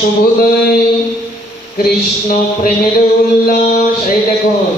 শুভোদয় কৃষ্ণ প্রেমের উল্লাস। এই দেখুন,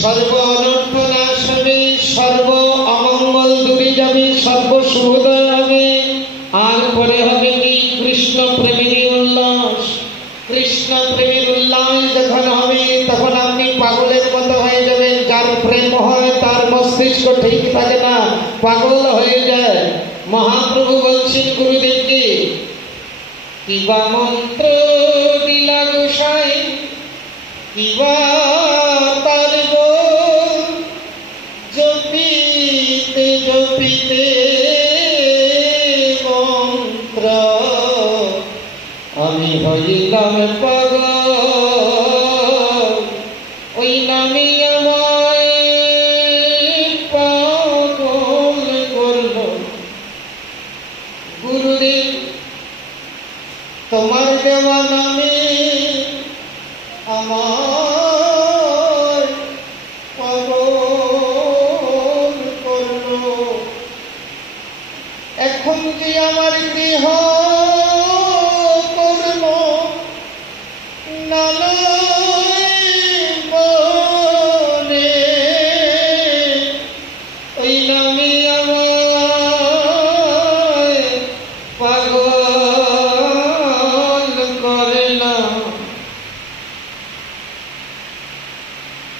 সর্ব অনর্থ নাশ হবে, সর্ব অমঙ্গল দূরে যাবে, সর্ব শুভোদয় হবে। আর পরে হবে কি? কৃষ্ণ প্রেমের উল্লাস। কৃষ্ণ প্রেমের উল্লাস যখন হবে তখন আপনি পাগলের মতো হয়ে যাবেন। যার প্রেম হয় তার মস্তিষ্ক ঠিক থাকে না, পাগল হয়ে যায়। মহাপ্রভু বলছেন গুরুদেবকে, কিবা মন্ত্র দিলা গোসাই, কিবা তার জপিতে জপিতে মন্ত্র আমি হইলাম পাগল, ওই নামে আমায় পাগল করল। গুরুদেব তোমার দেওয়া নামে আমার পাগল করল। এখন যে আমার দেহ করল নালনে, ওই নামে আমার পাগল করে না।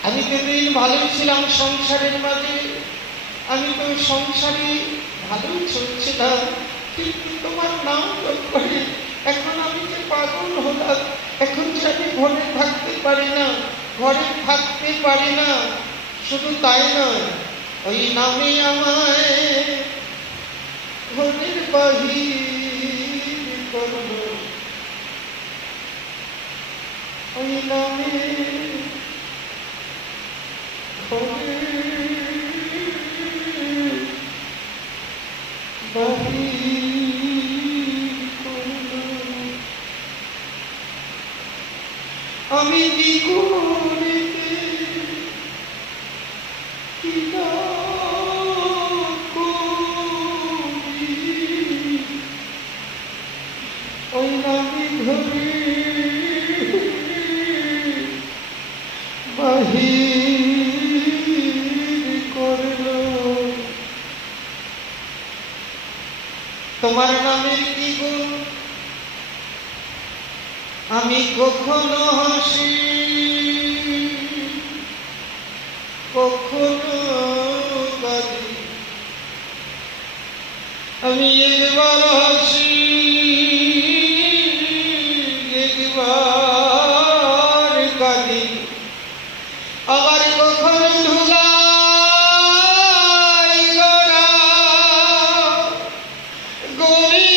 আমি সেদিন ভালোই ছিলাম সংসারের মাঝে, আমি তো সংসারে ভালোই চলছিলাম, কিন্তু তোমার নাম করে এখন আমি যে পাগল হলাম। এখন যে আমি ঘরে থাকতে পারি না, ঘরে থাকতে পারি না। শুধু তাই নয়, ওই নামে আমায় ঘরের বাহির করল, ওই নামে আমি কি করিতে কি না করি, ওই নামে ধরে বাহির করল। তোমার নামের কি গুণ? আমি কখনো হাসি, কখনো কাঁদি। আমি একবার হাসি, একবার কাঁদি। আবার কখনো ধুলাই গোরা গরি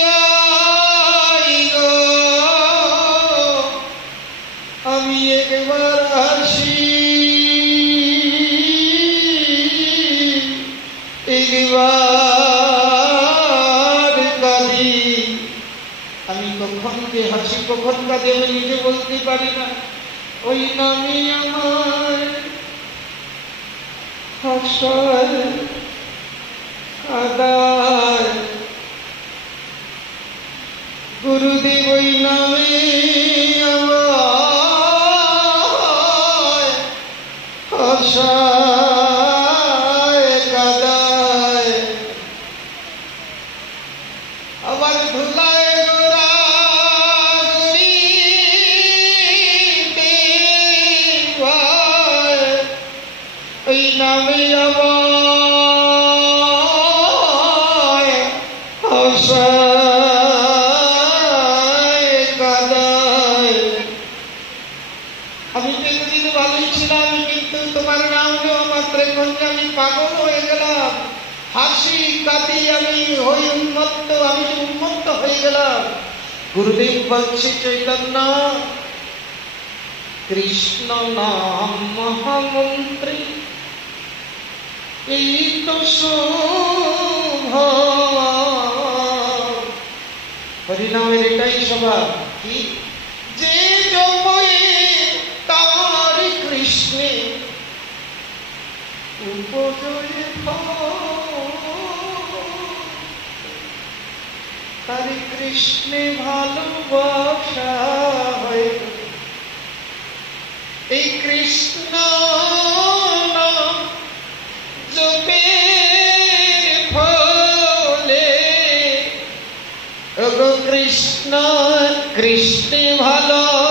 যাই গো। আমি একবার হাসি, একবার কাঁদি। আমি কখন যে হাসি কখন কাঁদি আমি নিজে বলতে পারি না। ওই নামে আমার হাসায় কাদায়। গুরুদেব ওই নামে আমার হাসায় কাদায়। আবার ধুলায় গোরা ওই নামে আমার হাসায় কাদায়। আমি যেদিন ভালোই ছিলাম, কিন্তু তোমার নাম নেওয়া মাত্র এখন আমি পাগল হয়ে গেলাম। হাসি কাঁদি, আমি হই উন্মত্ত, আমি উন্মত্ত হয়ে গেলাম। গুরুদেব বলছে, চৈতন্য কৃষ্ণ নাম মহামন্ত্রী, এই তো শোভা। হরিনামের এটাই স্বভাব কি, যে জপে তার কৃষ্ণে উপজয়ে তার কৃষ্ণে ভালোবাসা হয়। এই কৃষ্ণ জপের ফলে ওগো কৃষ্ণ কৃষ্ণে ভালোবাসা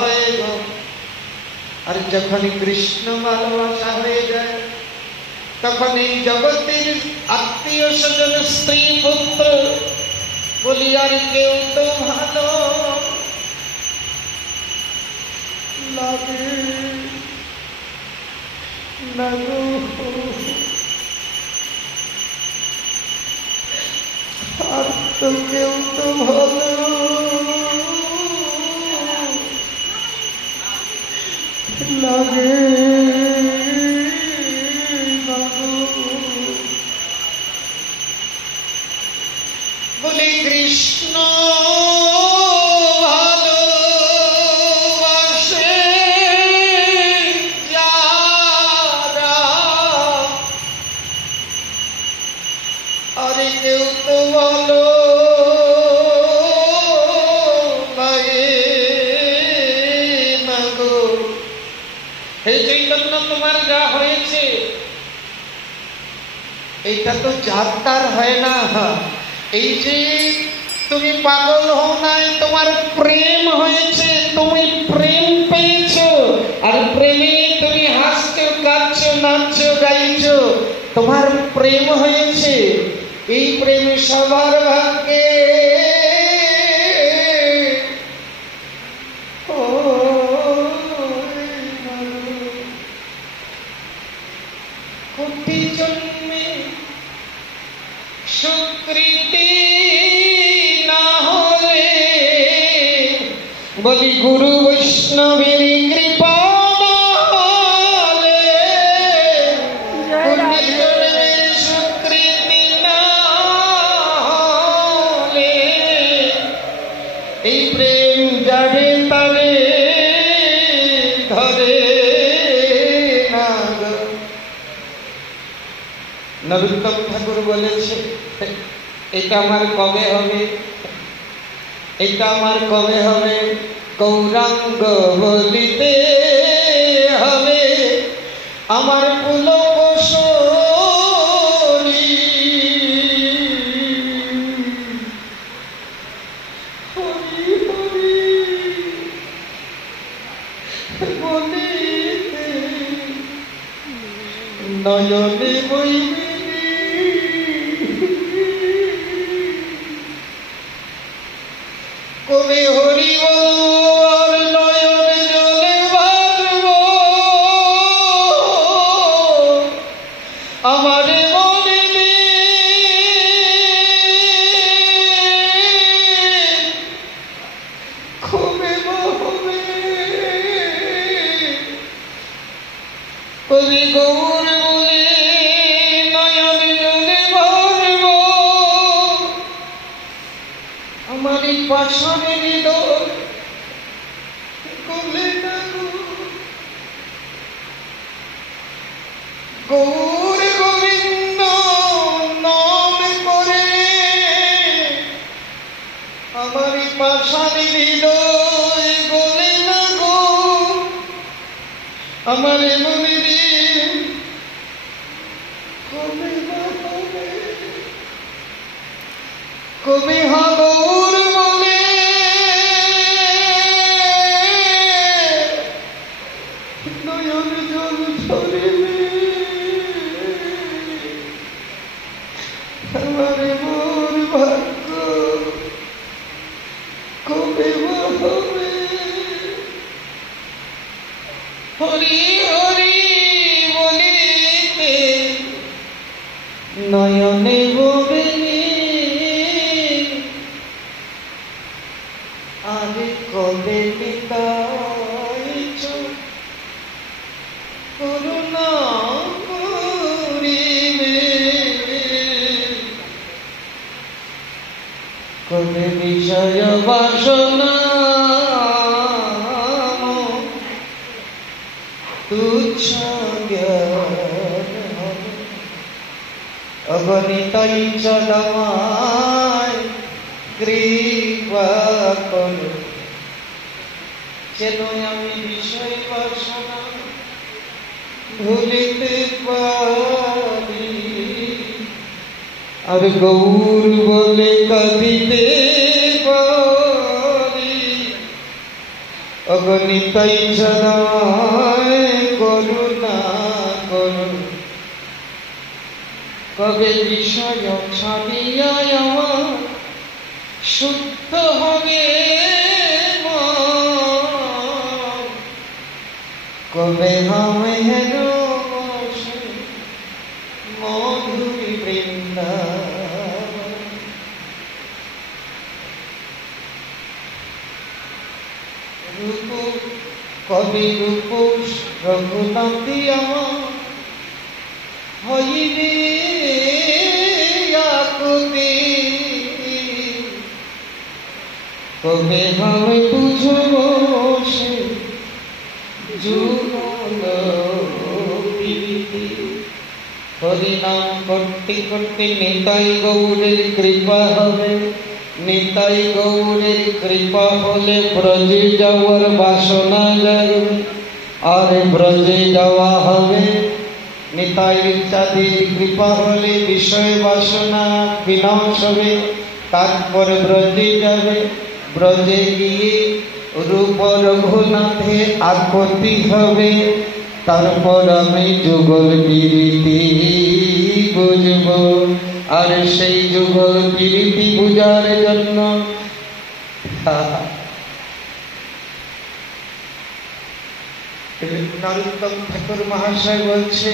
হয়ে গো। আর যখনই কৃষ্ণ ভালোবাসা হয়ে যায় তখন এই জগতের আত্মীয় স্বজন স্ত্রী পুত্র বলি আর কেউ তো ভালো লাগে না গো। আর তো কেউ তো ভালো লাগে বলে কৃষ্ণ ভালোবাসে যারা। আরে কেউ তো ভালো লাগে না গো। হে চৈতন্য তোমার যা হয়েছে এইটা তো যার তার হয় না। এই যে তুমি পাগল হও নাই, তোমার প্রেম হয়েছে, তুমি প্রেম পেয়েছো, আর প্রেমে তুমি হাসছো কাঁদছো নাচছো গাইছো, তোমার প্রেম হয়েছে। এই প্রেম সবার ভাগ্যে কোটি জন্মে সুকৃতি না হলে বলি গুরু বৈষ্ণবের কৃপা হলে কোটি জন্মে সুকৃতি না হলে এই প্রেম যাবে তারে ধরে না। নরোত্তম ঠাকুর বলেছে এটা আমার কবে হবে, এটা আমার কবে হবে, গৌরাঙ্গ বলিতে হবে আমার পুলকশরী। হরি হরি বলিতে নয়নে বইবে কবি হরি বল নয়নে জলে ভাসব আমারে মনে খুবই হবে কবি গৌর বলে নয়নে জলে ভাসব আমারি পাশানে হৃদয় গলে না গৌর গোবিন্দ নাম করে আমারি পাশানে হৃদয় গলে না গো। আমার মনে কবে হবে কবি হাগৌর বলে নয়ন জল ঝরিবে আমার মোর ভাগ্য কবে হবে। হরি হরি বলিতে নয়নে ববে আরে কবে নিতাইছ করুণা করিবে কবে বিষয় বাসনা তুচ্ছ জ্ঞান অগণিতই চলমায় কৃপা করো, যেন আমি বিষয় বাসনা ভুলিতে পারি, আর গৌর বলে কাঁদিতে পারি। অগণিতই চলমায় করুণা করো, কবে বিষয় ছাড়িয়া আমার শুদ্ধ হবে মন, কবে হবে হেন মধুরী বৃন্দাবন। রূপ কবি রূপ রঘুনাথী আমার হইবে আকুতি, কবে হবে বুঝব সে যুগল প্রীতি। হরিনাম করতে করতে নিতাই গৌরের কৃপা হবে, নিতাই গৌরের কৃপা হলে ব্রজে যাওয়ার বাসনা জাগবে, আর ব্রজে যাওয়া হবে। নিতাই ইত্যাদির কৃপা হলে বিষয় বাসনা বিনাশ হবে, তারপর ব্রজে যাবে। ব্রজে গিয়ে রূপ রঘুনাথে আকতি হবে, তারপর আমি যুগল প্রীতি বুঝব। আর সেই যুগল প্রীতি বুঝার জন্য নরোত্তম ঠাকুর মহাশয় বলছে,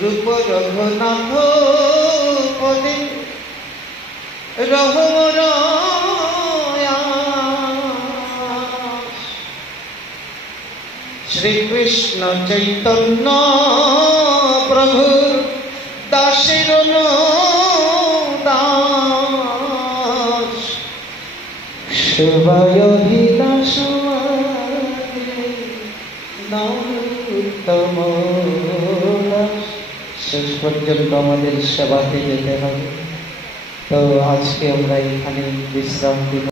রূপ রঘুনাথ পদে রহর শ্রীকৃষ্ণ চৈতন্য প্রভু দাসের দাস, সেবায়ভিলাষ নরোত্তম দাস। শেষ পর্যন্ত আমাদের সেবাতে যেতে হবে। তো আজকে আমরা এখানে বিশ্রাম দিব।